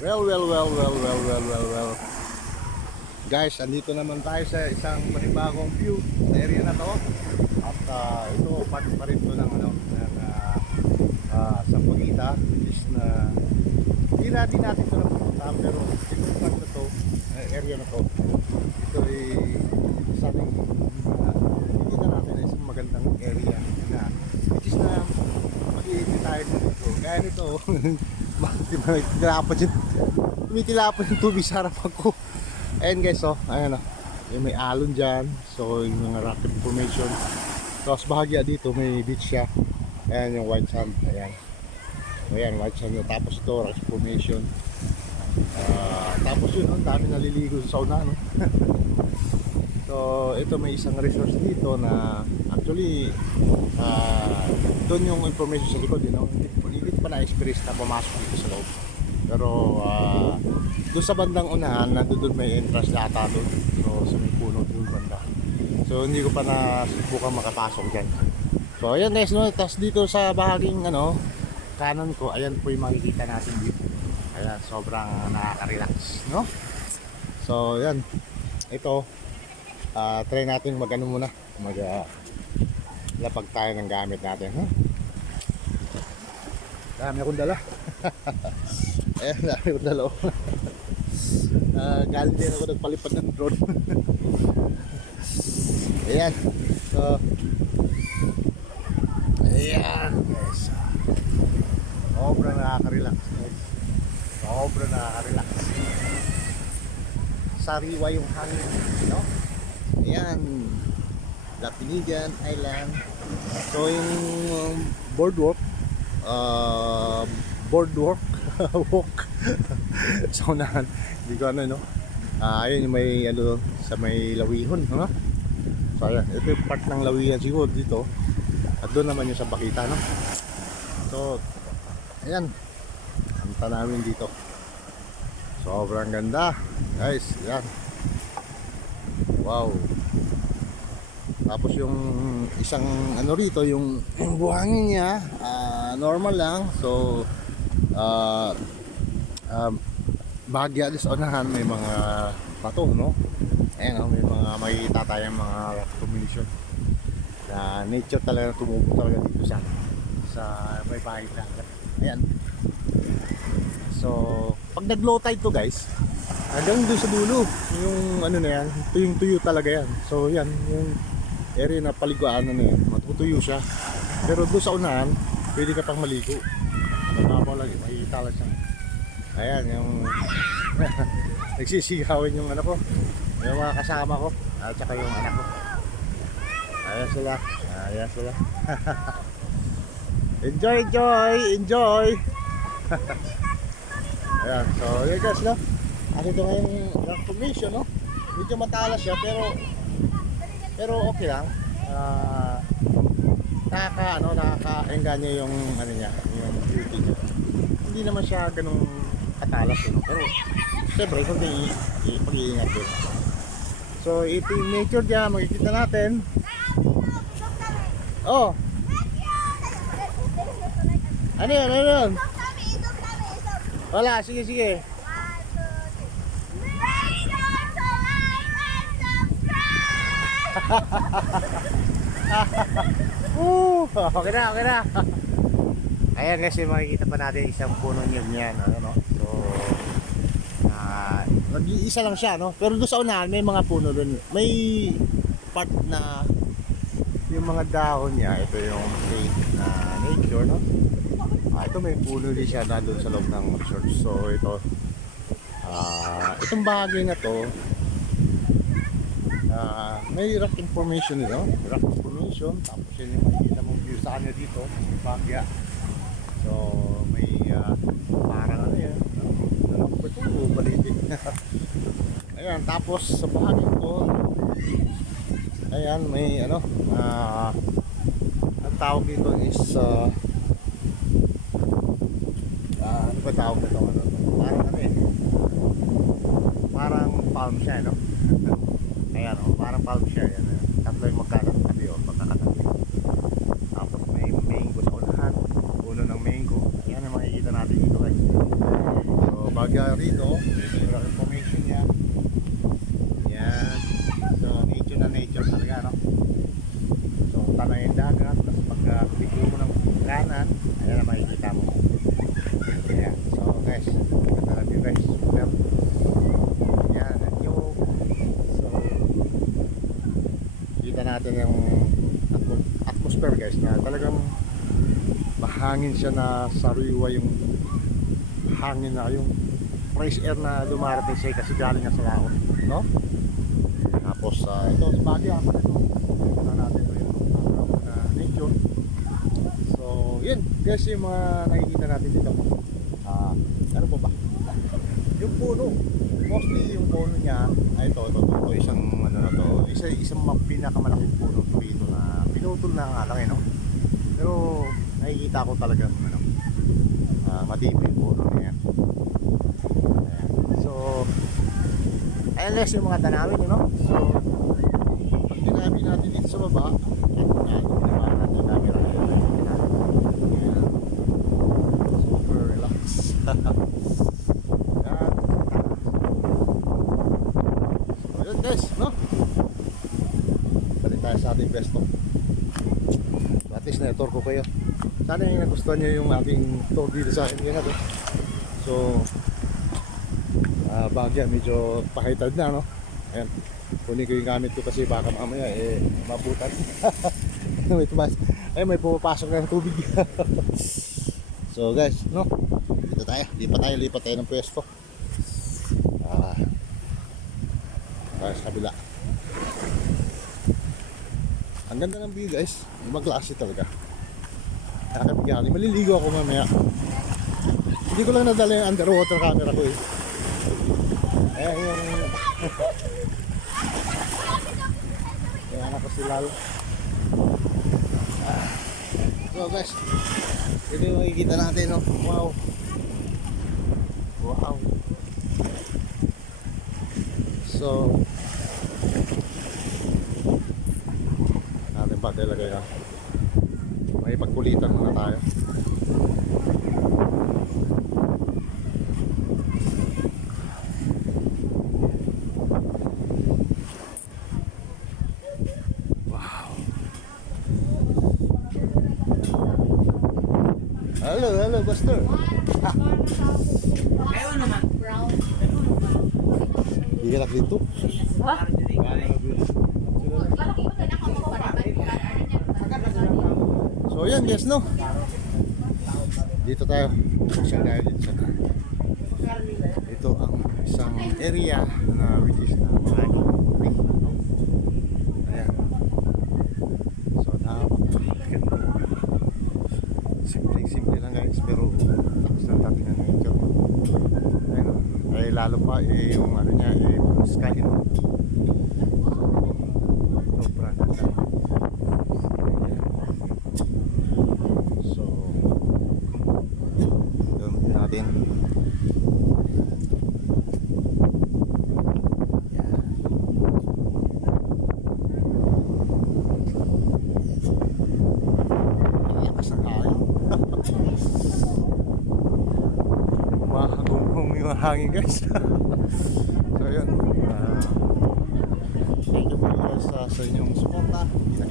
Well, well, well, well, well, well, well, well. Guys, andito naman tayo sa isang panibagong view sa area na to. At ah, ito, part pa rin to ng ano, ng uh, uh, Sampagita, which is na hindi natin natin ito napunta, pero itong part na to, uh, area na to, ito ay sa ating uh, nakikita natin ay isang magandang area na which is na mag-iinit tayo dito. Kaya nito, may tilapon yung, may tilapon yung tubig sa harapan ko. Ayan guys, oh, ayan oh. May alon dyan. So, yung mga rocket formation. Tapos bahagya dito, may beach siya. Ayan yung white sand. Ayan. Ayan, white sand. Tapos ito, rocket formation. Ah, tapos yun, oh, ang dami naliligo sa sauna, no? so, ito may isang resource dito na actually, ah, doon yung information sa likod, you know? Ko pa na-experience na pumasok dito sa loob. Pero, ah, doon sa bandang unahan, nandun may entrance yata doon. So, sa may puno doon banda. So, hindi ko pa na subukan makapasok dyan. So, ayan guys, no? Tapos dito sa bahaging, ano, kanan ko, ayan po yung makikita natin view. Ayan, sobrang nakaka-relax, no? So, ayan. Ito, ah try natin mag-ano muna. Mag, ah, lapag tayo ng gamit natin, ha? Dami akong dala. Ayan, dami akong dala. Ah, galing din ako nagpalipad ng drone. Ayan. So, ayan, guys. Sobrang nakaka-relax, guys. Sobrang nakaka-relax. Sariwa yung hangin, no? Ayan. Lapinigan Island. So, yung um, boardwalk, uh, boardwalk, walk, sa unahan. Hindi ko ano, no? Ah, ayun yung may ano sa may lawihon, no? So ayan, ito yung part ng lawihan siguro dito. At doon naman yung sa Bakita, no? So, ayan. Punta namin dito. Sobrang ganda. Guys, yan. Wow. Tapos yung isang ano rito, yung, yung buhangin niya, ah, normal lang. So, ah, um, bahagya din sa unahan may mga bato, no? Ayan, oh, may mga makikita tayong mga formation na nature talaga tumubo talaga dito sa sa may bahay dagat. Ayan. So, pag nag-low tide to guys, hanggang doon sa dulo, yung ano na yan, tuyong tuyo talaga yan. So, yan, yung area na paliguan na yan, matutuyo siya. Pero doon sa unahan, pwede ka pang maligo. Mababaw lang, eh, makikita lang siya. Ayan, yung nagsisigawan yung ano ko, yung mga kasama ko, at saka yung anak ko. Ayan sila, ayan sila. enjoy, enjoy, enjoy! ayan, so yun guys, no? Kasi ito ngayon rock formation, no? Medyo matalas siya, pero pero okay lang. Ah, nakaka ano, nakaka-engganyo yung ano niya, yung beauty niya. Hindi naman siya ganung katalas, eh, no? pero siyempre, kung pag-iingat din. So, ito yung nature niya, makikita natin. Oh, ano yun, ano yun? Wala, sige, sige. Woo! Okay na, okay na. Ayan kasi makikita pa natin isang puno niya niyan, ano no? So, ah, nag-iisa lang siya, no? Pero doon sa unahan, may mga puno doon. May part na yung mga dahon niya, ito yung shade na nature, no? Ah, ito may puno din siya na doon sa loob ng resort. So, ito, ah, itong bagay na to, Ah, may rock information no? Rock information. Tapos yun yung makikita mong view sa kanya dito. Bagya. So, may ah, parang ano yan. Ano ba ito? Balitin. Ayan, tapos sa bahagi ko, ayan, may ano, ah, ang tawag dito is, ah, ah, ano ba tawag nito? Ano? Parang ano eh, parang palm siya, no? Ayan o, parang palm siya. Yan, yan. Tatlo yung magkakatabi o, magkakatabi. Tapos may mango sa unahan. Puno ng mango. Yan ang makikita natin dito guys. So, bag pag uh, rito, ito yung information niya. Yan. So, nature na nature talaga, no? So, tanay yung dagat, tapos pag uh, bigyo mo ng kanan, ayan na makikita mo. Ayan. So, guys, ganda na view, guys. Super. Yan, ang yung So, atmo- atmosphere, guys, na talagang mahangin siya na sariwa yung hangin na yung fresh air na dumarating siya kasi galing nga sa laot, no? Tapos uh, ito sa ah, ito. Ito natin yung na nature. So, yun, guys yung mga nakikita natin dito. Ah, ano pa ba? Yung puno. Mostly yung puno niya, ay ito, ito, ito, ito, isang ano na to, isa, isang ma- pinakamalaking puno to rito na pinutol na nga lang eh, no? Pero nakikita ko talagang ano, ah matibay yung puno na yan. Ayan. So, ayan guys yung mga tanawin, you know? So, pag tinabi natin dito sa baba, ayan, ginawa natin yung camera. Ayan. Super relax. Ayan. So, yun guys, no? Balik tayo sa ating besto. So, at least na-tour ko kayo. Sana yung nagustuhan nyo yung ating tour dito sa akin ngayon. So, ah bagya, medyo pakitad na, no? Ayan. Kunin ko yung gamit ko kasi baka mamaya, eh, mabutan. may tumas. Ay, may pumapasok na ng tubig. so, guys, no? Dito tayo. Lipat tayo, lipat tayo ng pwesto. Tayo sa kabila. Ang ganda ng view, guys. Ibang klase talaga. Nakakabigali. Maliligo ako mamaya. Hindi ko lang nadala yung underwater camera ko eh. Ayan yung... yung anak ko si Lal. So guys, ito yung makikita natin no. Wow. Wow. So, natin pa talaga yan. May pagkulitan muna tayo. Hello, hello, Buster. Ayaw naman. Hindi ka nak dito. So yan guys no. Dito tayo. Ito ang isang area na which is na. Ayan. So napakaganda. Simple-simple lang guys pero na natin ang nature. Ay lalo pa eh, yung ano niya eh sky. No? Ayan. So, gawin natin. Yan. Ang lakas ng hangin. Mahagumhong yung hangin guys. so yun. Ah, sa, sa inyong suporta. Kita